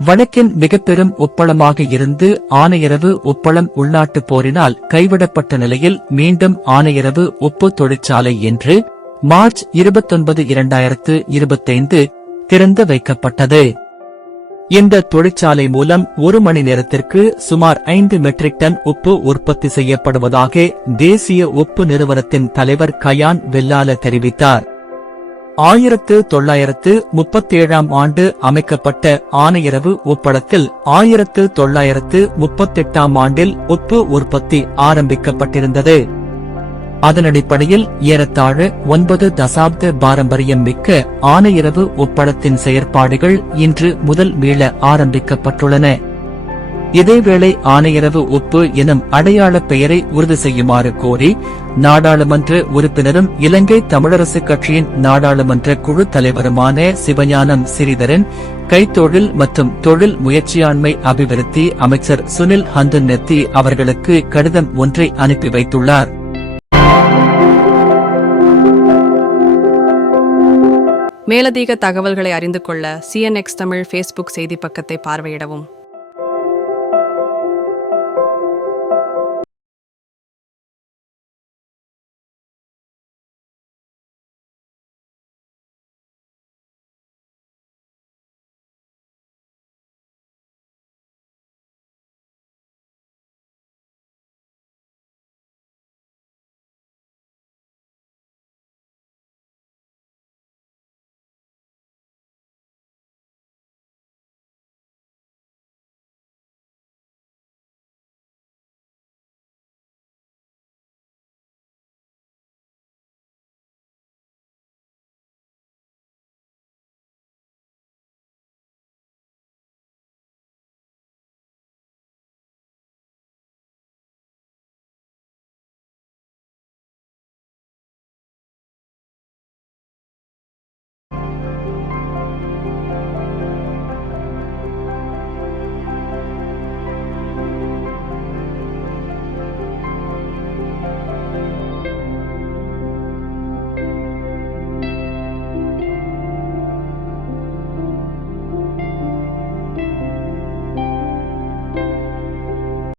வடக்கின் மிகப்பெரும் உப்பளமாக இருந்து ஆனையரவு உப்பளம் உள்நாட்டுப் போரினால் கைவிடப்பட்ட நிலையில் மீண்டும் ஆனையரவு உப்பு தொழிற்சாலை என்று மார்ச் 29, 2025 திறந்து வைக்கப்பட்டது. இந்த தொழிற்சாலை மூலம் 1 மணி நேரத்திற்கு சுமார் 5 மெட்ரிக் டன் உப்பு உற்பத்தி செய்யப்படுவதாக தேசிய உப்பு நிறுவனத்தின் தலைவர் கயான் வெல்லால தெரிவித்தார். 1937 ஆண்டு அமைக்கப்பட்ட ஆனையரவு உப்பளத்தில் 1938 ஆண்டில் உப்பு உற்பத்தி ஆரம்பிக்கப்பட்டிருந்தது. அதனடிப்படையில் ஏறத்தாழ 9 தசாப்த பாரம்பரியம் மிக்க ஆனையரவு உப்பளத்தின் செயற்பாடுகள் இன்று முதல் மீள ஆரம்பிக்கப்பட்டுள்ளன. இதேவேளை ஆனையரவு உப்பு எனும் அடையாள பெயரை உறுதி செய்யுமாறு கோரி நாடாளுமன்ற உறுப்பினரும் இலங்கை தமிழரசு கட்சியின் நாடாளுமன்ற குழு தலைவருமான சிவஞானம் சிறிதரன் கைத்தொழில் மற்றும் தொழில் முயற்சியாண்மை அபிவிருத்தி அமைச்சர் சுனில் ஹந்துன்னெத்தி அவர்களுக்கு கடிதம் ஒன்றை அனுப்பி வைத்துள்ளார். மேலதிக தகவல்களை அறிந்து கொள்ள CNX தமிழ் Facebook செய்தி பக்கத்தை பார்வையிடவும்.